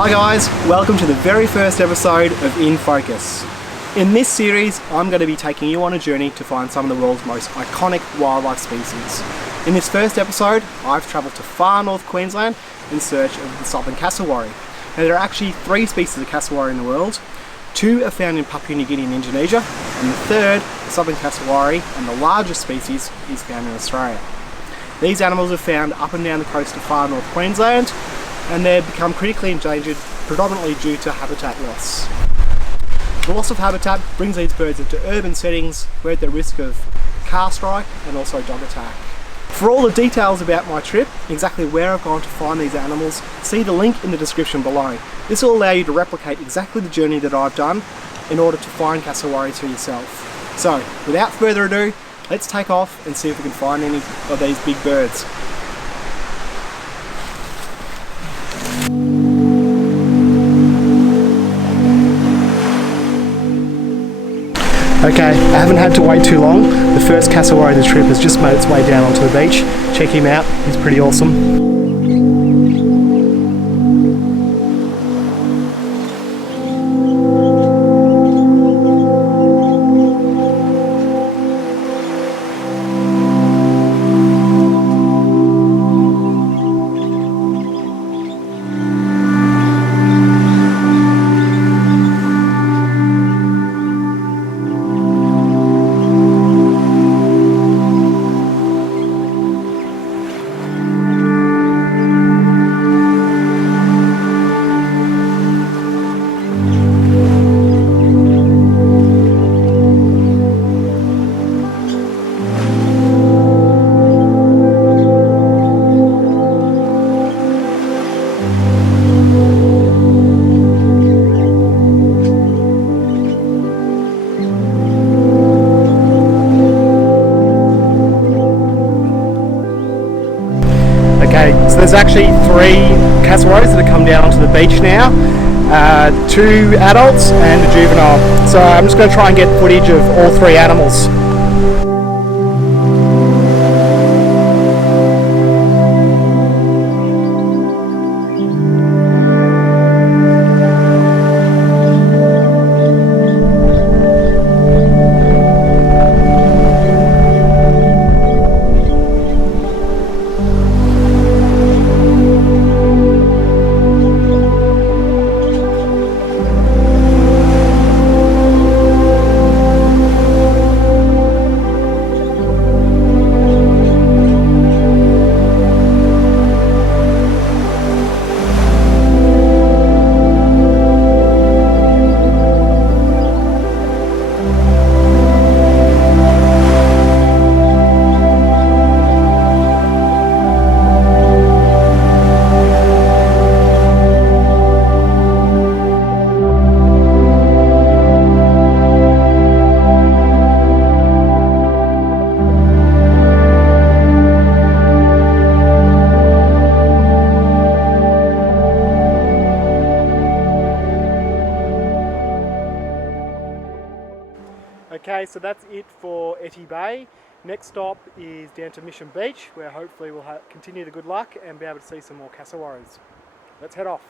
Hi guys, welcome to the very first episode of In Focus. In this series, I'm going to be taking you on a journey to find some of the world's most iconic wildlife species. In this first episode, I've travelled to far north Queensland in search of the southern cassowary. Now there are actually 3 species of cassowary in the world. 2 are found in Papua New Guinea and Indonesia, and the third, the southern cassowary, and the largest species, is found in Australia. These animals are found up and down the coast of far north Queensland, and they've become critically endangered predominantly due to habitat loss. The loss of habitat brings these birds into urban settings where they're at risk of car strike and also dog attack. For all the details about my trip, exactly where I've gone to find these animals, see the link in the description below. This will allow you to replicate exactly the journey that I've done in order to find cassowaries for yourself. So, without further ado, let's take off and see if we can find any of these big birds. Okay, I haven't had to wait too long. The first cassowary of the trip has just made its way down onto the beach. Check him out, he's pretty awesome. Okay, so there's actually 3 cassowaries that have come down onto the beach now. 2 adults and a juvenile. So I'm just going to try and get footage of all 3 animals. Okay, so that's it for Etty Bay. Next stop is down to Mission Beach, where hopefully we'll continue the good luck and be able to see some more cassowaries. Let's head off.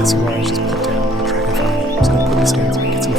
Cassowary just popped out on the track in front of me. I'm just going to put this down so we can get some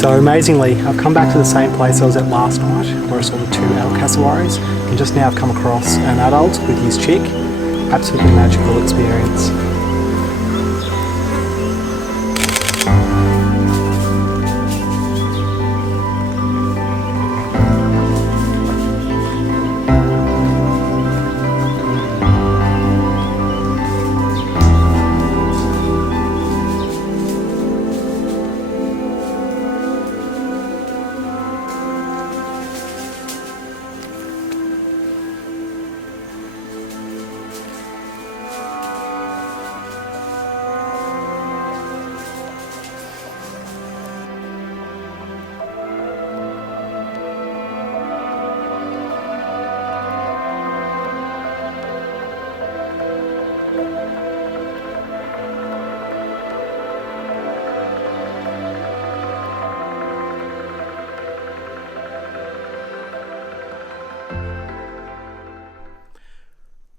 So amazingly, I've come back to the same place I was at last night, where I saw the 2 adult cassowaries, and just now I've come across an adult with his chick. Absolutely magical experience.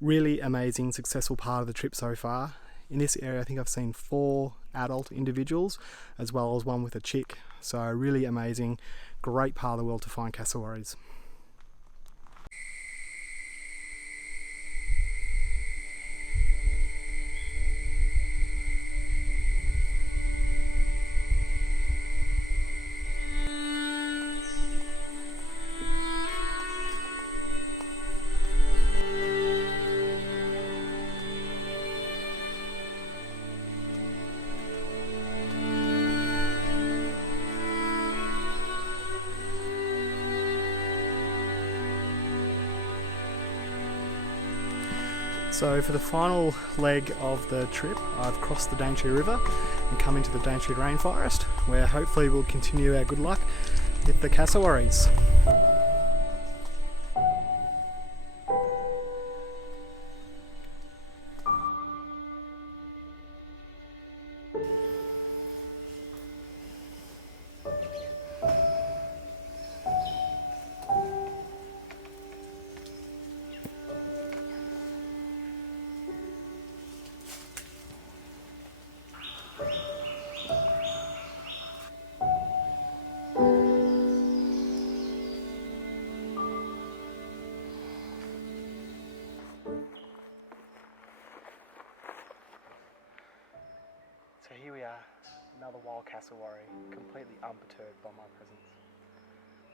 Really amazing, successful part of the trip so far. In this area I think I've seen 4 adult individuals as well as one with a chick, so really amazing, great part of the world to find cassowaries. So for the final leg of the trip, I've crossed the Daintree River and come into the Daintree rainforest, where hopefully we'll continue our good luck with the cassowaries. So here we are, another wild cassowary, completely unperturbed by my presence.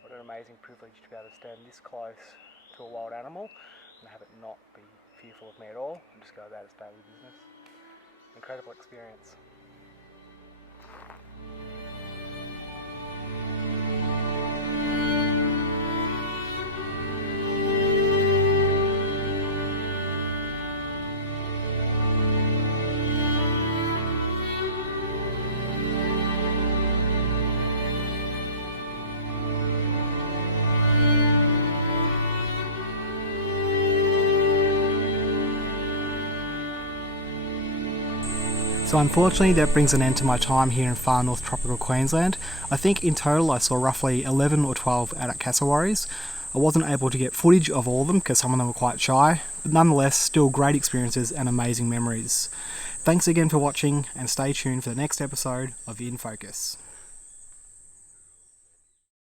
What an amazing privilege to be able to stand this close to a wild animal and have it not be fearful of me at all and just go about its daily business. Incredible experience. So unfortunately that brings an end to my time here in far north tropical Queensland. I think in total I saw roughly 11 or 12 adult cassowaries. I wasn't able to get footage of all of them because some of them were quite shy, but nonetheless still great experiences and amazing memories. Thanks again for watching and stay tuned for the next episode of In Focus.